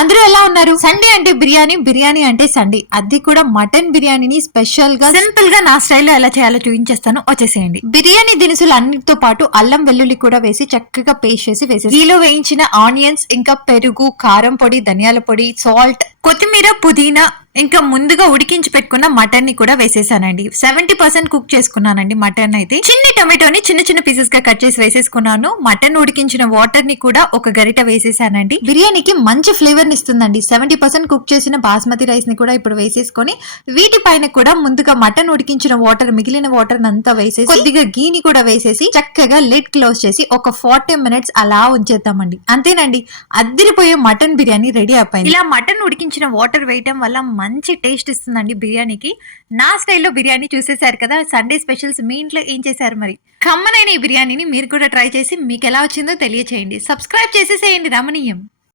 అందరూ ఎలా ఉన్నారు? సండే అంటే బిర్యానీ, బిర్యానీ అంటే సండే, అది కూడా మటన్ బిర్యానీని స్పెషల్ గా సింపుల్ గా నా స్టైల్లో ఎలా చేయాలో చూపించేస్తాను, వచ్చేసేయండి. బిర్యానీ దినుసులు అన్నిటితో పాటు అల్లం వెల్లుల్లి కూడా వేసి చక్కగా పేస్ట్ చేసి వేసేసి గీలో వేయించిన ఆనియన్స్, ఇంకా పెరుగు, కారం పొడి, ధనియాల పొడి, సాల్ట్, కొత్తిమీర, పుదీనా, ఇంకా ముందుగా ఉడికించి పెట్టుకున్న మటన్ ని కూడా వేసేసానండి. 70% కుక్ చేసుకున్నానండి మటన్ అయితే. చిన్న టొమాటోని చిన్న చిన్న పీసెస్ గా కట్ చేసి వేసేసుకున్నాను. మటన్ ఉడికించిన వాటర్ ని కూడా ఒక గరిట వేసేసానండి. బిర్యానీకి మంచి ఫ్లేవర్ ని ఇస్తుందండి. 70% కుక్ చేసిన బాస్మతి రైస్ ని కూడా ఇప్పుడు వేసేసుకొని వీటిపైన కూడా ముందుగా మటన్ ఉడికించిన వాటర్, మిగిలిన వాటర్ అంతా వేసేసి కొద్దిగా గీని కూడా వేసేసి చక్కగా లిడ్ క్లోజ్ చేసి ఒక 40 minutes అలా ఉంచేద్దామండి. అంతేనండి, అద్దరిపోయే మటన్ బిర్యానీ రెడీ అయిపోయింది. ఇలా మటన్ ఉడికించిన వాటర్ వేయటం వల్ల మంచి టేస్ట్ ఇస్తుందండి బిర్యానీకి. నా స్టైల్లో బిర్యానీ చూసేశారు కదా. సండే స్పెషల్స్ మీ ఇంట్లో ఏం చేశారు మరి? కమ్మనైన ఈ బిర్యానీని మీరు కూడా ట్రై చేసి మీకు ఎలా వచ్చిందో తెలియచేయండి. సబ్స్క్రైబ్ చేసేసేయండి. రమణీయం.